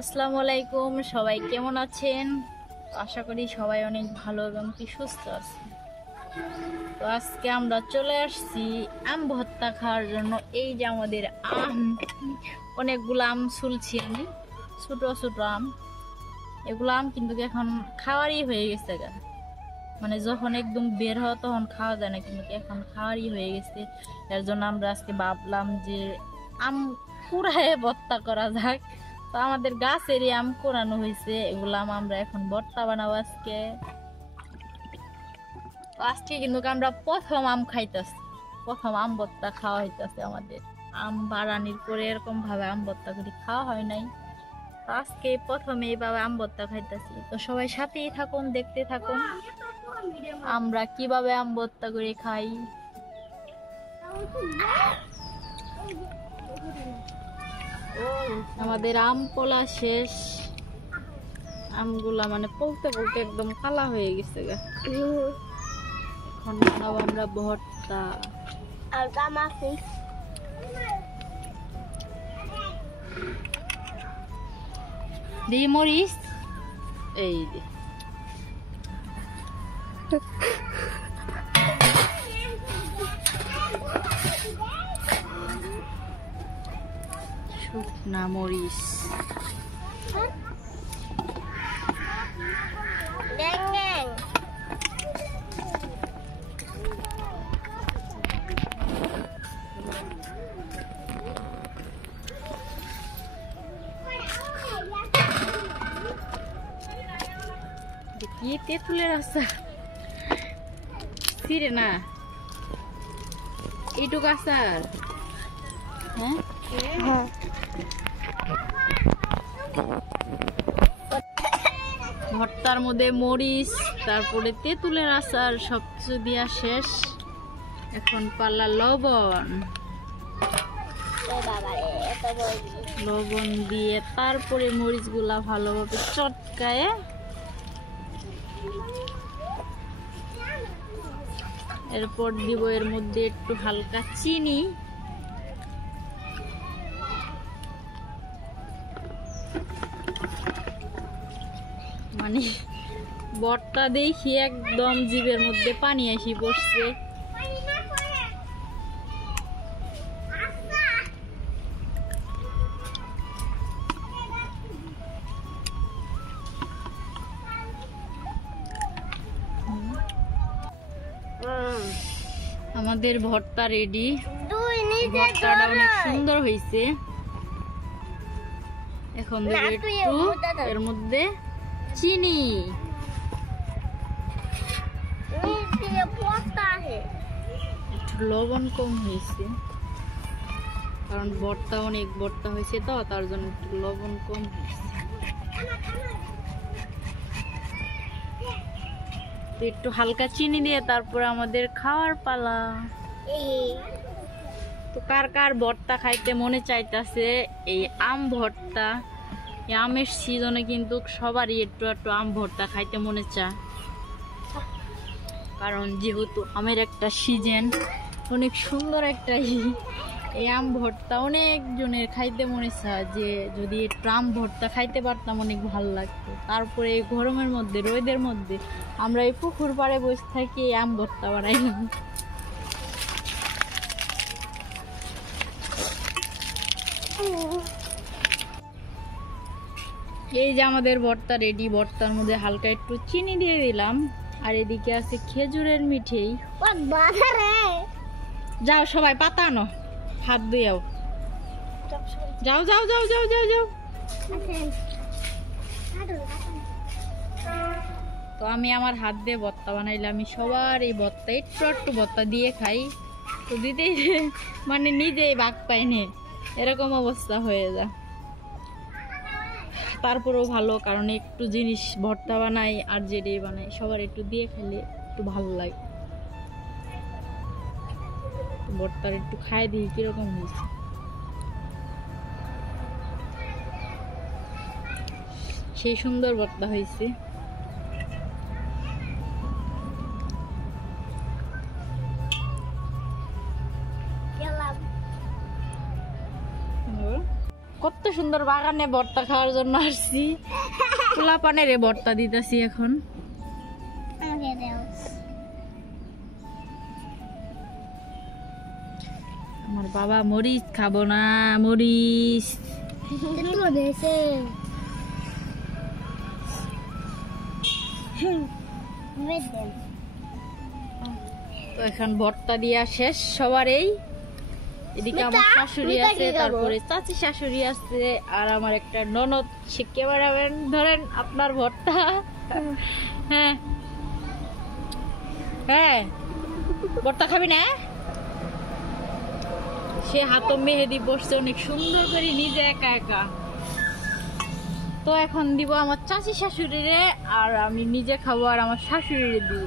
আসসালামু আলাইকুম, সবাই কেমন আছেন? আশা করি সবাই অনেক ভালো এবং কি সুস্থ আছেন। তো আজকে আমরা চলে আসছি আম ভর্তা খাওয়ার জন্য। এই যে আমাদের আম, অনেকগুলো আম ছুলছি আমি, ছোট ছোট আম। এগুলো আম কিন্তু এখন খাওয়ারই হয়ে গেছে গা, মানে যখন একদম বের হয় তখন খাওয়া যায় না, কিন্তু এখন খাওয়ারই হয়ে গেছে। এর জন্য আমরা আজকে ভাবলাম যে আম কুড়ায় ভর্তা করা যাক। তো আমাদের গাছেরই আম কোরানো হয়েছে, এগুলো আম আমরা এখন ভর্তা বানাবো আজকে। আজকে কিন্তু আমরা প্রথম আম খাইতেছি, প্রথম আম ভর্তা খাওয়া হইতেছে আমাদের। আম বাড়ানির পরে এরকম ভাবে আম ভর্তা করে খাওয়া হয় নাই, তো আজকে প্রথমে এইভাবে আম ভর্তা খাইতেছি। তো সবাই সাথেই থাকুন, দেখতে থাকুন আমরা কিভাবে আম ভর্তা করে খাই। আমাদের আম পোলা শেষ, আমগুলা মানে পলতে পলতে একদম কালা হয়ে গেছে গা। এখন বানাবো আমরা ভর্তা। দিয়ে মরিচ এই যে শুকনা মরিচ, কি তেঁতুলের আচার ছিঁড়ে না এইটুকু আচার। হ্যাঁ ভর্তার মধ্যে মরিচ, তারপরে তেঁতুলের আচার সবকিছু দিয়া শেষ। এখন পাল্লা লবণ, লবণ দিয়ে তারপরে মরিচগুলা ভালোভাবে চটকায় এরপর দিব এর মধ্যে একটু হালকা চিনি, মানে ভর্তা দেখি একদম জিভের মধ্যে পানি আসি পড়ছে। আমাদের ভর্তা রেডি, ভর্তাটা অনেক সুন্দর হয়েছে। এখন দেব একটু এর মধ্যে চিনি, একটু লবণ কম হয়েছে কারণ ভর্তা অনেক ভর্তা হয়েছে, তো তার জন্য একটু লবণ কম হয়েছে। একটু হালকা চিনি দিয়ে তারপরে আমাদের খাওয়ার পালা। তো কার কার ভর্তা খাইতে মনে চাইতেছে, এই আম ভর্তা, এই আমের সিজনে কিন্তু সবারই একটু একটু আম ভর্তা খাইতে মনে চায়, কারণ যেহেতু আমের একটা সিজন, অনেক সুন্দর একটা এই আম ভর্তা অনেক জনের খাইতে মনে চায় যে যদি একটু আম ভর্তা খাইতে পারতাম অনেক ভালো লাগতো। তারপরে এই গরমের মধ্যে, রোদের মধ্যে আমরা এই পুকুর পাড়ে বসে থাকি এই আম ভর্তা বানাইলাম। এই যে আমাদের ভর্তা রেডি, ভর্তার মধ্যে হালকা একটু চিনি দিয়ে দিলাম, আর এদিকে আছে খেজুরের মিঠেই। যাও সবাই পাতা আনো, হাত ধুয়াও, যাও যাও যাও যাও যাও যাও। তো আমি আমার হাত দিয়ে ভর্তা বানাইলাম, আমি সবার এই ভর্তা একটু একটু ভর্তা দিয়ে খাই, তো দিতেই মানে নিজেই ভাগ পাইনি, এরকম অবস্থা হয়ে যায়। তারপরেও ভালো, কারণ একটু জিনিস ভর্তা বানাই আর যেটাই বানাই সবার একটু দিয়ে খেলে একটু ভালো লাগে। ভর্তার একটু খাই দিই কিরকম হয়েছে। সেই সুন্দর ভর্তা হয়েছে। কত সুন্দর সুন্দর বাগানে ভর্তা খাওয়ার জন্য আসছি। পোলা পানের ভর্তা দিতেছি এখন। আমার বাবা মরিচ খাবো না, মরিচ। তো এখন ভর্তা দিয়া শেষ সবারই। এদিকে আমার শাশুড়ি আছে, তারপরে চাচি শাশুড়ি আছে, আর আমার একটা ননদ। সে ক্যামেরাম্যান, ধরেন আপনার ভর্তা। হ্যাঁ হ্যাঁ, ভর্তা খাবি না? সে হাতে মেহেদি বসছে অনেক সুন্দর করে নিজে একা একা। তো এখন দিব আমার চাচি শাশুড়িরে, আর আমি নিজে খাবো, আর আমার শাশুড়িরে দিব।